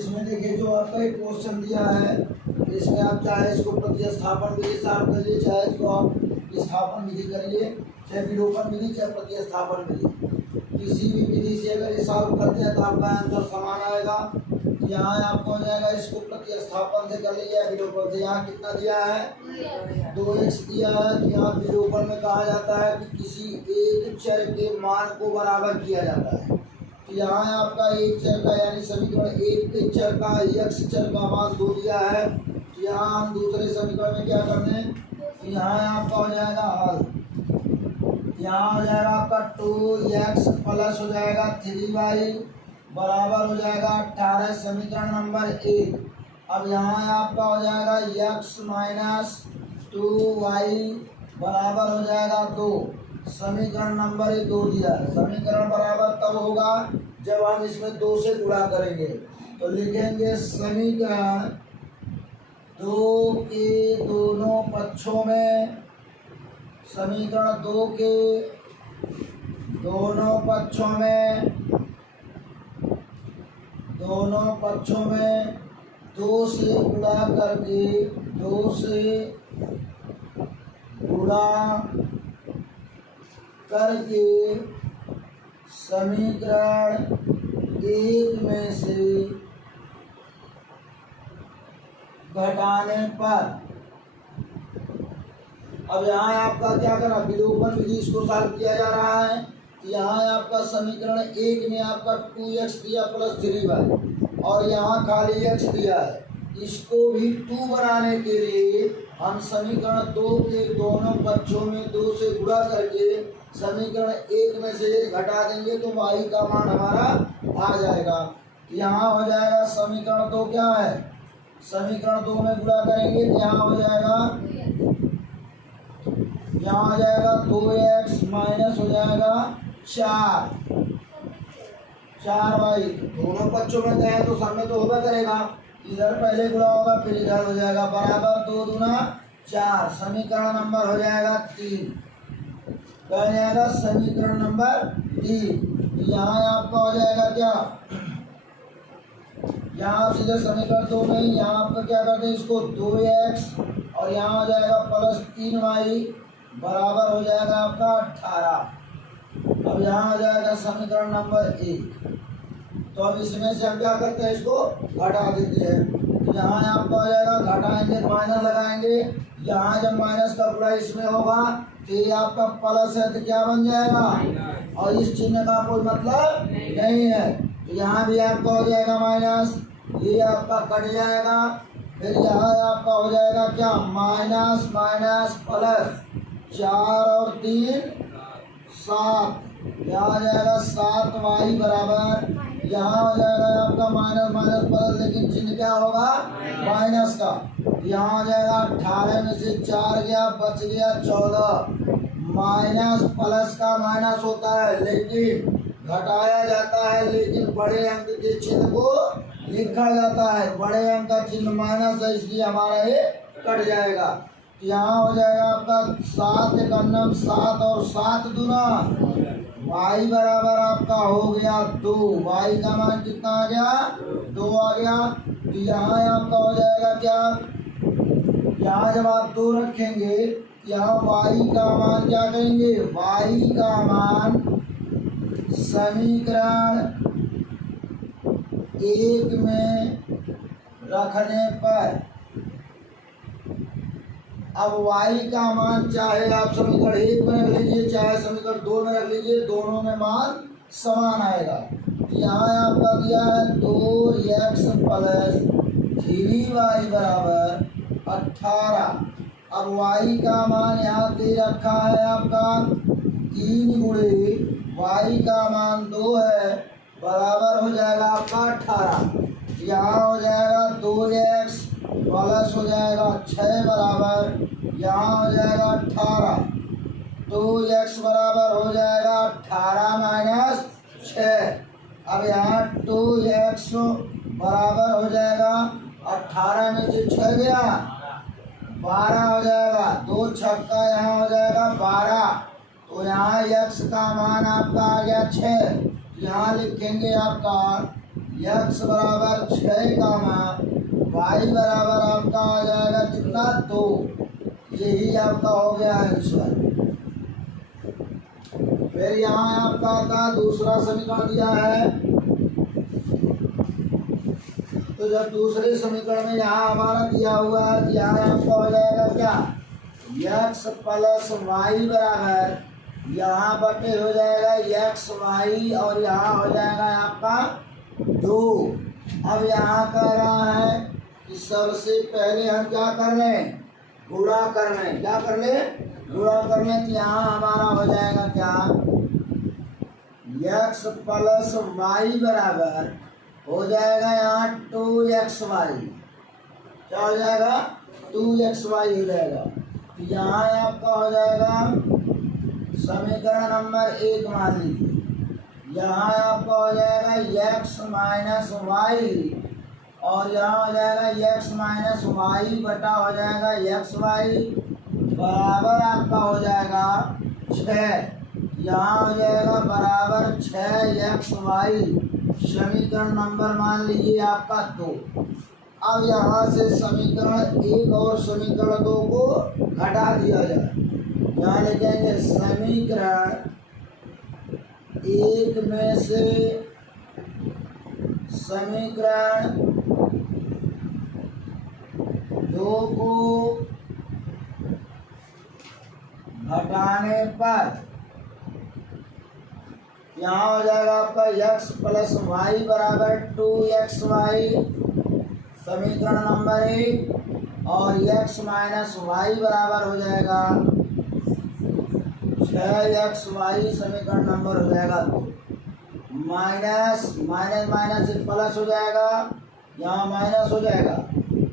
इसमें देखिए जो आपका एक क्वेश्चन दिया है, इसमें आप चाहे इसको प्रतिस्थापन विधि से आप करिए, चाहे इसको आप विस्थापन विधि करिए, चाहे विलोपन विधि, चाहे प्रतिस्थापन विधि, किसी भी विधि से अगर ये सॉल्व करते हैं तो आपका आंसर समान आएगा। यहाँ आपको हो जाएगा, इसको प्रतिस्थापन से कर लीजिए, विलोपन से। यहाँ कितना दिया है, 2x दिया है। तो यहाँ विलोपन में कहा जाता है कि किसी एक चर के मान को बराबर किया जाता है। तो यहाँ आपका एक चर का यानी समीकरण एक के चर का x चर का मान 2 दिया है। तो यहाँ हम दूसरे समीकरण में क्या करते हैं, तो यहाँ आपका हो जाएगा हल। यहाँ हो जाएगा आपका 2x प्लस हो जाएगा 3y बराबर हो जाएगा 18, समीकरण नंबर 1। अब यहाँ आपका हो जाएगा x माइनस 2y बराबर हो जाएगा 2, समीकरण नंबर 2 दिया है। समीकरण बराबर तब होगा जब हम इसमें 2 से गुणा करेंगे। तो लिखेंगे समीकरण 2 के दोनों पक्षों में, समीकरण 2 के दोनों पक्षों में 2 से गुणा करके, 2 से गुणा करके समीकरण 1 में से घटाने पर, अब यहाँ आपका क्या करना, विलोपन विधि इसको सॉल्व किया जा रहा है। यहाँ आपका समीकरण 1 में आपका 2x दिया प्लस 3y और यहाँ खाली x दिया है। इसको भी 2 बनाने के लिए हम समीकरण 2 के दोनों पक्षों में 2 से गुणा करके समीकरण 1 में से 1 घटा देंगे तो y का मान हमारा आ जाएगा। यहाँ हो जाएगा समीकरण 2 क्या है, समीकरण 2 में गुणा करेंगे तो यहाँ हो जाएगा 2x माइनस हो जाएगा 4y। दोनों पक्षों में गए तो सब में तो होगा करेगा, इधर पहले गुणा होगा फिर इधर हो जाएगा, बराबर 2 दूना 4, समीकरण नंबर हो जाएगा 3, कह जाएगा समीकरण नंबर 3। यहाँ आपका हो जाएगा क्या, यहाँ सीधे समीकरण 2 में यहाँ आपका क्या करते हैं, इसको 2x और यहाँ हो जाएगा प्लस 3y बराबर हो जाएगा आपका 18। अब यहाँ हो जाएगा समीकरण नंबर 1। तो अब इसमें से हम क्या करते हैं, इसको घटा देते हैं। तो यहाँ आपका हो जाएगा, घटाएंगे माइनस लगाएंगे, यहाँ जब माइनस का गुणा इसमें होगा तो ये आपका प्लस है तो क्या बन जाएगा, और इस चिन्ह का कोई मतलब नहीं है। तो यहाँ भी आपका हो जाएगा माइनस, ये आपका कट जाएगा, फिर यहाँ आपका हो जाएगा क्या, माइनस माइनस प्लस 4 और 3 7, यहाँ आ जाएगा 7y बराबर, यहाँ हो जाएगा आपका माइनस माइनस प्लस, लेकिन चिन्ह क्या होगा माइनस का। यहाँ हो जाएगा 18 में से 4 गया, बच गया 14। माइनस प्लस का माइनस होता है लेकिन घटाया जाता है, लेकिन बड़े अंक के चिन्ह को लिखा जाता है, बड़े अंक का चिन्ह माइनस है इसलिए हमारा ये कट जाएगा। यहाँ हो जाएगा आपका 7 एकम 7 और 7 दूना y बराबर आपका हो गया 2, y का मान कितना आ गया, 2 आ गया। तो यहाँ आपका हो जाएगा क्या, यहाँ जब आप 2 रखेंगे यहाँ y का मान क्या कहेंगे, y का मान समीकरण 1 में रखने पर, अब y का मान चाहे आप समीकरण 1 में रख लीजिए चाहे समीकरण 2 में रख लीजिए, दोनों में मान समान आएगा। यहाँ आपका दिया है 2x प्लस 3y बराबर 18। अब y का मान यहाँ दे रखा है आपका 3 गुणे y का मान 2 है, बराबर हो जाएगा आपका 18। यहाँ हो जाएगा 2x प्लस हो जाएगा 6 बराबर, यहाँ हो जाएगा 18, 2x बराबर हो जाएगा 18 माइनस 6। अब यहाँ 2x बराबर हो जाएगा 18 में से 6 गया 12 हो जाएगा, 2 छक्का यहाँ हो जाएगा 12। तो यहाँ x का मान आपका आ गया 6, यहाँ लिखेंगे आपका x बराबर 6 y बराबर आपका आ जाएगा कितना 2। यही आपका हो गया आंसर। फिर यहाँ आपका आता दूसरा समीकरण दिया है, तो जब दूसरे समीकरण में यहाँ हमारा दिया हुआ है, यहाँ आपका हो जाएगा क्या x प्लस वाई बराबर यहाँ बटे हो जाएगा एक्स वाई और यहाँ हो जाएगा आपका 2। अब यहाँ कह रहा है कि सबसे पहले हम क्या कर लें, गुणा कर लें। क्या कर लें, गुणा कर लें। तो यहाँ हमारा हो जाएगा क्या x प्लस वाई बराबर हो जाएगा यहाँ 2xy। क्या हो जाएगा 2xy हो जाएगा। तो यहाँ आपका हो जाएगा समीकरण नंबर 1 मान लीजिए। यहाँ आपका हो जाएगा x माइनस वाई और यहाँ हो जाएगा x माइनस वाई बटा हो जाएगा xy बराबर आपका हो जाएगा 6। यहाँ हो जाएगा बराबर 6xy। समीकरण नंबर मान लीजिए आपका 2। अब यहाँ से समीकरण 1 और समीकरण 2 को घटा दिया जाए। यहाँ लिखेंगे समीकरण 1 में से समीकरण 2 को घटाने पर यहाँ हो जाएगा आपका x प्लस वाई बराबर 2xy समीकरण नंबर 1 और x माइनस वाई बराबर हो जाएगा 6xy समीकरण नंबर हो जाएगा 2। माइनस माइनस माइनस प्लस हो जाएगा, यहाँ माइनस हो जाएगा,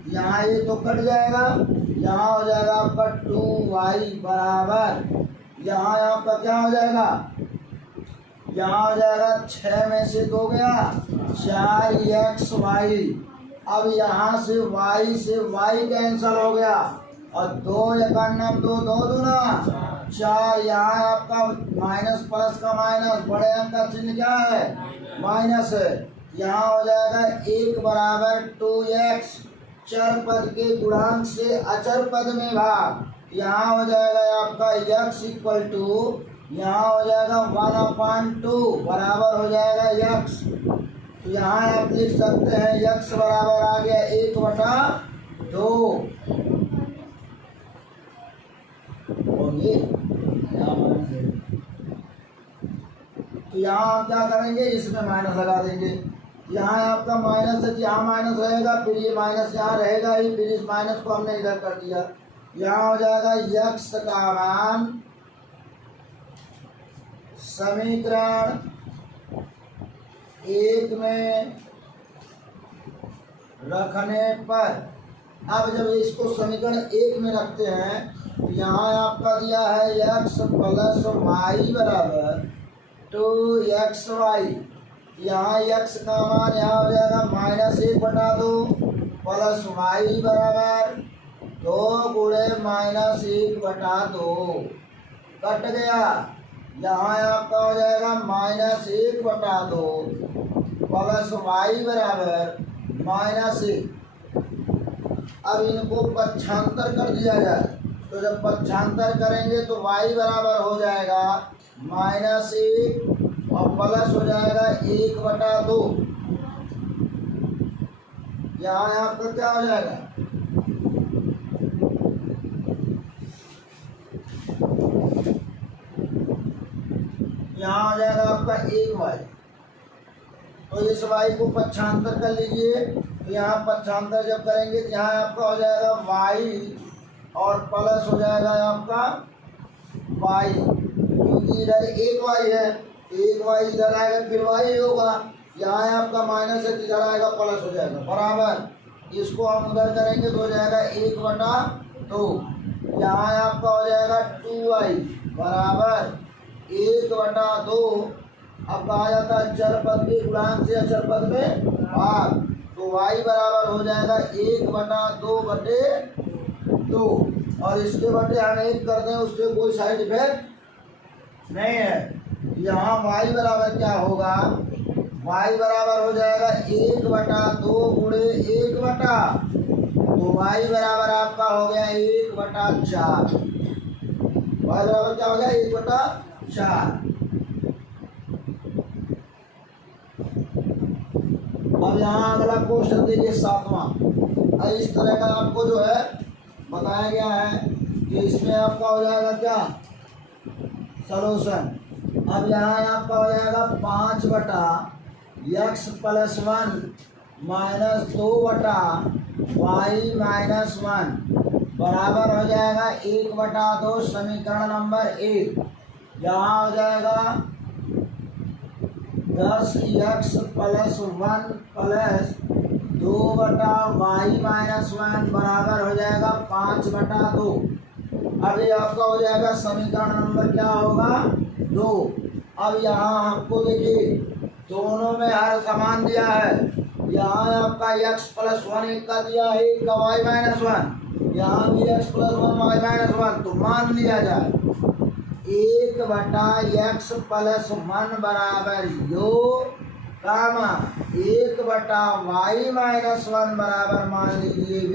यहाँ ये तो कट जाएगा। यहाँ हो जाएगा आपका 2y बराबर यहाँ आपका क्या हो जाएगा, यहाँ हो जाएगा 6 में से 2 गया 4xy। अब यहाँ से y कैंसल हो गया और 2 एकान्नम 2 2 दूना 4। यहाँ आपका माइनस प्लस का माइनस, बड़े अंक का चिन्ह क्या है माइनस है। यहाँ हो जाएगा 1 बराबर 2x चर पद के गुणांक से अचर पद में भाग। यहाँ हो जाएगा आपका x इक्वल टू यहाँ हो जाएगा 1/2 बराबर हो जाएगा x। तो यहाँ आप देख सकते हैं x बराबर आ गया 1/2। तो यहाँ आप क्या करेंगे, इसमें माइनस लगा देंगे। यहाँ आपका माइनस है, यहाँ माइनस रहेगा, फिर ये माइनस यहाँ रहेगा ही, फिर इस माइनस को हमने इधर कर दिया। यहाँ हो जाएगा x का मान समीकरण 1 में रखने पर, अब जब इसको समीकरण 1 में रखते हैं तो यहाँ आपका दिया है x प्लस वाई बराबर 2xy। यहाँ x का मान यहाँ हो जाएगा -1/2 प्लस वाई बराबर 2 गुणे -1/2 कट गया। यहाँ आपका हो जाएगा -1/2 प्लस वाई बराबर -1। अब इनको पक्षांतर कर दिया जाए, तो जब पक्षांतर करेंगे तो y बराबर हो जाएगा -1 और प्लस हो जाएगा 1/2। यहाँ आपका क्या हो जाएगा, यहाँ हो जाएगा आपका 1y। तो इस y को पक्षांतर कर लीजिए। तो यहाँ पक्षांतर जब करेंगे तो यहाँ आपका हो जाएगा y और प्लस हो जाएगा आपका y, क्योंकि इधर 1y है, 1y इधर आएगा फिर y होगा। यहाँ आपका माइनस है, इधर आएगा प्लस हो जाएगा बराबर। इसको हम उधर करेंगे तो हो जाएगा 1/2। यहाँ आपका हो जाएगा 2y बराबर 1/2। अब कहा जाता है चर पद के गुणांक से अचर पद में भाग, तो y बराबर हो जाएगा 1/2/2। और इसके बटे हम 1 कर दें, उससे कोई साइड इफेक्ट नहीं है। यहाँ y बराबर क्या होगा y बराबर हो जाएगा 1/2 गुणे 1/, तो y बराबर आपका हो गया 1/4। y बराबर क्या हो गया 1/4। अब यहाँ अगला क्वेश्चन देखिए 7वां। इस तरह का आपको जो है बताया गया है कि इसमें आपका हो जाएगा क्या सॉल्यूशन। अब यहाँ आपका हो जाएगा 5/x + 1 - 2/y - 1 बराबर हो जाएगा 1/2 समीकरण नंबर 1। यहाँ हो जाएगा 10x + 1 + 2/y - 1 बराबर हो जाएगा 5/2। अभी आपका हो जाएगा समीकरण नंबर क्या होगा 2। अब यहाँ आपको देखिए दोनों में हर समान दिया है। यहाँ आपका x + 1 एक का दिया है, एक का y - 1, यहाँ भी x + 1 y - 1। तो मान लिया जाए 1/x + 1 बराबर यो कामा 1/y - 1 बराबर मान लीजिए v।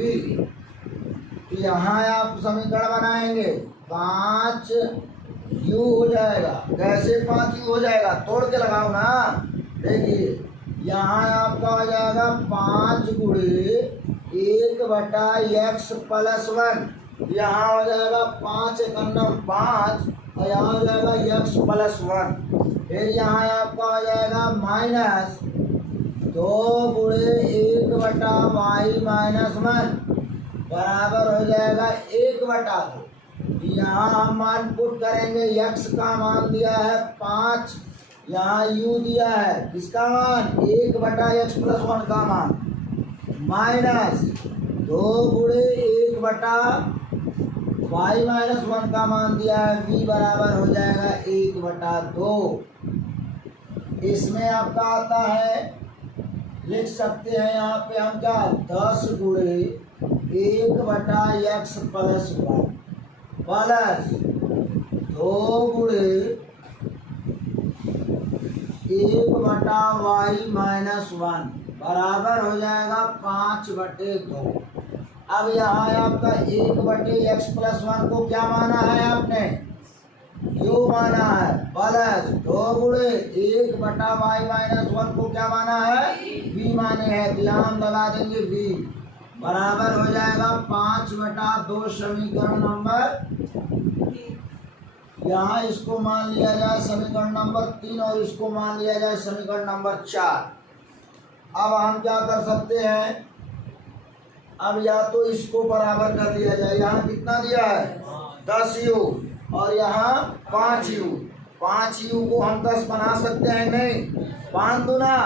तो यहाँ आप समीकरण बनाएंगे 5u हो जाएगा। कैसे 5u हो जाएगा, तोड़ के लगाओ ना। देखिए यहाँ आपका हो जाएगा 5 गुणे 1/x + 1। यहाँ हो जाएगा 5 × 5 और यहाँ हो जाएगा x + 1। फिर यहाँ आपका हो जाएगा -2 गुणे 1/y - 1 बराबर हो जाएगा 1/2। यहाँ हम मान पुट करेंगे। x का मान दिया है 5, यहाँ u दिया है किसका मान 1/x + 1 का मान, -2 गुणे 1/y - 1 का मान दिया है v बराबर हो जाएगा 1/2। इसमें आपका आता है, लिख सकते हैं यहाँ पे हम क्या 10 गुणे 1/x + 1 प्लस 2 गुणे 1/y - 1 बराबर हो जाएगा 5/2। अब यहाँ आपका 1/x + 1 को क्या माना है आपने, यो माना है, प्लस 2 गुणे 1/y - 1 को क्या माना है, v माने हैं। तो यहाँ हम लगा देंगे v बराबर हो जाएगा 5/2 समीकरण नंबर। यहाँ इसको मान लिया जाए समीकरण नंबर 3 और इसको मान लिया जाए समीकरण नंबर 4। अब हम क्या कर सकते हैं, अब या तो इसको बराबर कर लिया जाए। यहाँ कितना दिया है 10u और यहाँ 5u। 5u को हम 10 बना सकते हैं, नहीं 5 दूना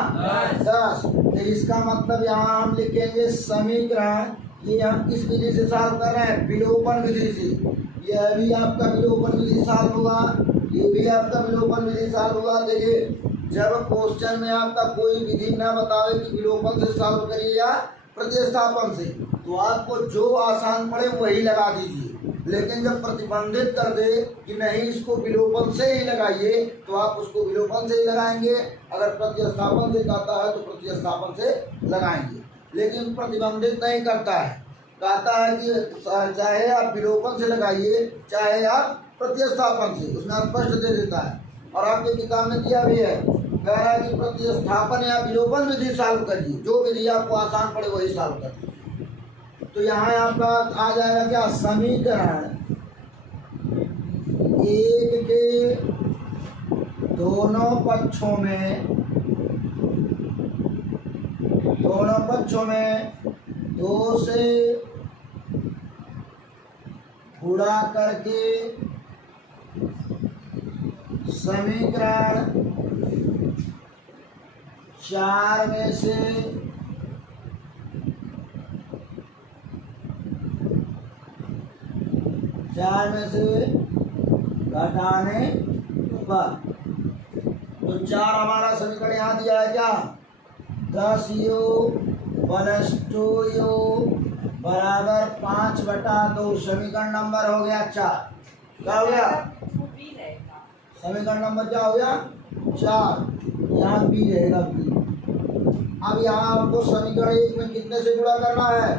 10। तो इसका मतलब यहाँ हम लिखेंगे समीकरण, ये हम किस विधि से सॉल्व कर रहे हैं, विलोपन विधि से। यह भी आपका विलोपन विधि सॉल्व होगा, ये भी आपका विलोपन विधि सॉल्व होगा। देखिए जब क्वेश्चन में आपका कोई विधि न बतावे कि विलोपन से सॉल्व करिए या प्रतिस्थापन से, तो आपको जो आसान पड़े वही लगा दीजिए। लेकिन जब प्रतिबंधित कर दे कि नहीं इसको विलोपन से ही लगाइए, तो आप उसको विलोपन से ही लगाएंगे। अगर प्रतिस्थापन से कहता है तो प्रतिस्थापन से लगाएंगे। लेकिन प्रतिबंधित नहीं करता है, कहता है कि चाहे आप विलोपन से लगाइए चाहे आप प्रतिस्थापन से, उसमें स्पष्ट दे देता है। और आपके किताब में दिया भी है, कह रहा है कि प्रतिस्थापन या विलोपन विधि सॉल्व करिए, जो विधि आपको आसान पड़े वही सॉल्व करिए। तो यहाँ आपका आ जाएगा क्या समीकरण 1 के दोनों पक्षों में 2 से गुणा करके समीकरण 4 में से घटाने पर। तो 4 हमारा समीकरण यहाँ दिया है क्या 10u + 2u बराबर 5/2। समीकरण नंबर हो गया 4। क्या हो गया समीकरण नंबर क्या हो गया 4। यहाँ बी रहेगा बी। अब यहाँ हमको समीकरण 1 में कितने से गुणा करना है,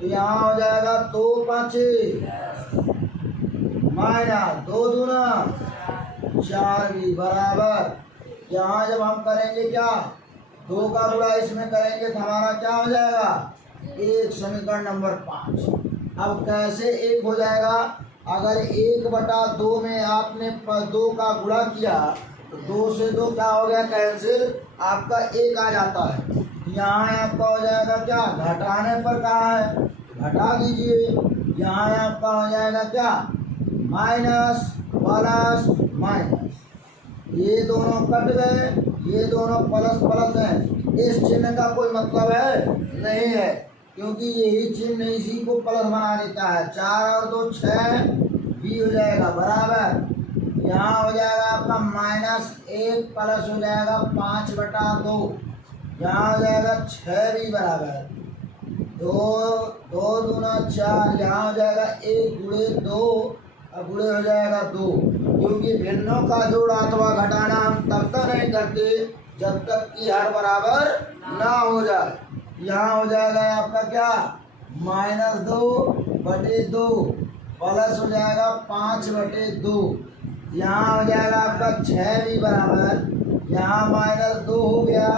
तो यहाँ हो जाएगा 2 5 माइनस 2 दूना 4 बी बराबर, यहाँ जब हम करेंगे क्या 2 का गुणा इसमें करेंगे तो हमारा क्या हो जाएगा 1, समीकरण नंबर 5। अब कैसे 1 हो जाएगा, अगर 1/2 में आपने 2 का गुणा किया तो 2 से 2 क्या हो गया कैंसिल, आपका 1 आ जाता है। यहाँ आपका हो जाएगा क्या, घटाने पर कहाँ है घटा दीजिए, यहाँ आपका हो जाएगा क्या माइनस प्लस माइनस, ये दोनों कट गए, ये दोनों प्लस प्लस हैं। इस चिन्ह का कोई मतलब है नहीं है, क्योंकि यही चिन्ह इसी को प्लस बना देता है। 4 और 2 6 बी हो जाएगा बराबर, यहाँ हो जाएगा आपका -1 प्लस हो जाएगा 5/2, यहाँ हो जाएगा 6 बी बराबर 2 दूना 4, यहाँ हो जाएगा 1 गुणे 2 और गुणे हो जाएगा 2, क्योंकि भिन्नों का जोड़ अथवा घटाना हम तब तक नहीं करते जब तक कि हर बराबर ना हो जाए। यहाँ हो जाएगा आपका क्या -2/2 प्लस हो जाएगा 5/2, यहाँ हो जाएगा आपका 6 भी बराबर, यहाँ -2 हो गया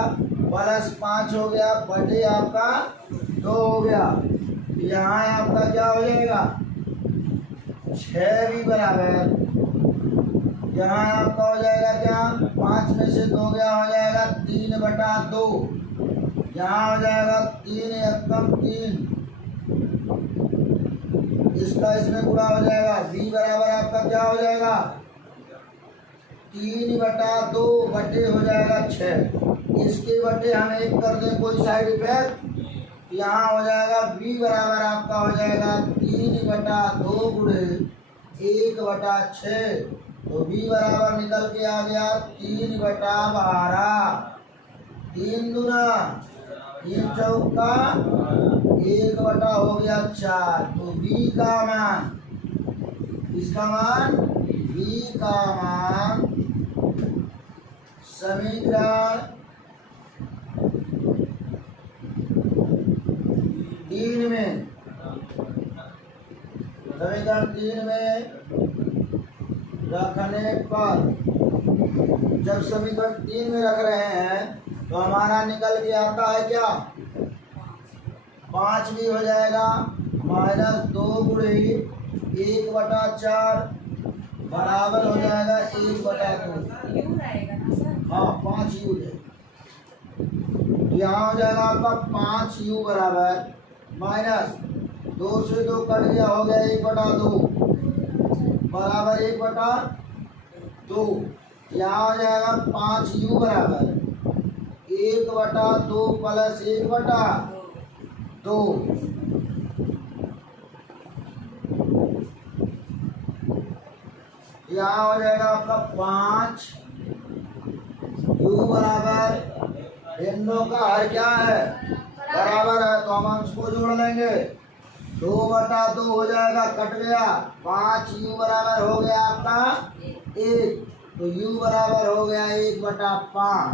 प्लस 5 हो गया बटे आपका 2 हो गया, यहाँ आपका क्या हो जाएगा 6 भी बराबर, यहाँ आपका हो जाएगा क्या 5 में से 2 गया हो जाएगा 3/2, यहाँ हो जाएगा 3 एकम 3, इसका इसमें गुणा हो जाएगा, बी बराबर आपका क्या हो जाएगा 3/2 बटे हो जाएगा 6, इसके बटे हम 1 कर दें कोई साइड इफेक्ट, यहाँ हो जाएगा बी बराबर आपका हो जाएगा 3/2 गुणे 1/6, तो बी बराबर निकल के आ गया 3/12, 3 दूना 3 चौका 1 हो गया 4, तो बी का मान, इसका मान बी का मान समीकरण 3 में, समीकरण 3 में रखने पर, जब समीकरण 3 में रख रहे हैं तो हमारा निकल के आता है क्या 5 भी हो जाएगा -2 गुणे 1/4 बराबर हो जाएगा 1/2, हाँ 5 यू है, यहाँ हो जाएगा आपका 5 यू बराबर -2 से 2 कट गया हो गया 1/2 बराबर 1/2, यहाँ हो जाएगा 5 यू बराबर 1/2 प्लस 1/2, यहाँ हो जाएगा आपका 5 यू बराबर, भिन्नों का हर क्या है बराबर है, तो हम उसको जोड़ लेंगे, 2/2 हो जाएगा कट गया, 5 यू बराबर हो गया आपका 1, तो यू बराबर हो गया 1/5।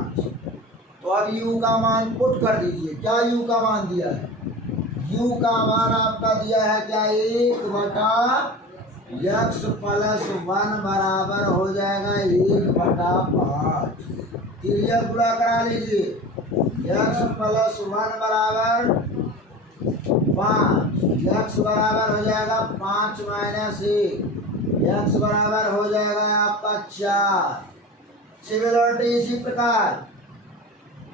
तो अब यू का मान पुट कर दीजिए, क्या यू का मान दिया है, यू का मान आपका दिया है क्या 1/x + 1 बराबर हो जाएगा 1/5, तिर्यक गुणा करा लीजिए, x + 1 बराबर 5, x बराबर हो जाएगा 5 - 1, x बराबर हो जाएगा आपका 4। सिमिलरिटी इसी प्रकार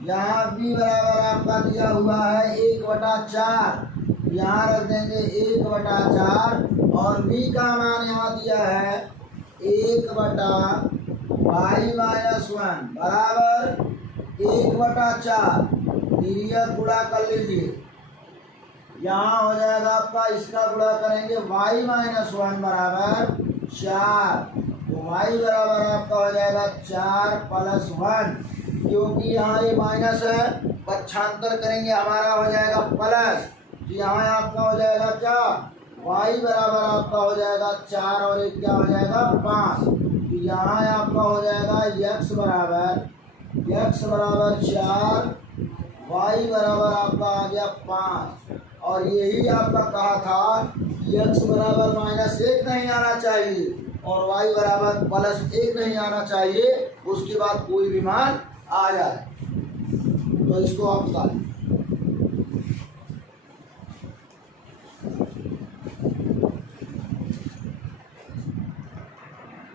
यहाँ b बराबर आपका दिया हुआ है 1/4, यहाँ रख देंगे 1/4 और b का मान यहाँ दिया है 1/y - 1 बराबर 1/4, तिर्यक गुणा कर लीजिए, यहाँ हो जाएगा आपका, इसका गुणा करेंगे y - 1 बराबर 4, तो y बराबर आपका हो जाएगा 4 + 1, क्योंकि यहाँ ये माइनस है, पक्षांतर करेंगे हमारा हो जाएगा प्लस, तो यहाँ आपका हो जाएगा क्या y बराबर आपका हो जाएगा 4 और 1 क्या हो जाएगा 5, तो यहाँ आपका हो जाएगा x बराबर x बराबर 4, y बराबर आपका आ गया 5, और यही आपका कहा था x बराबर -1 नहीं आना चाहिए और y बराबर +1 नहीं आना चाहिए, उसके बाद कोई भी मान आ जाए। तो इसको आप निकालें।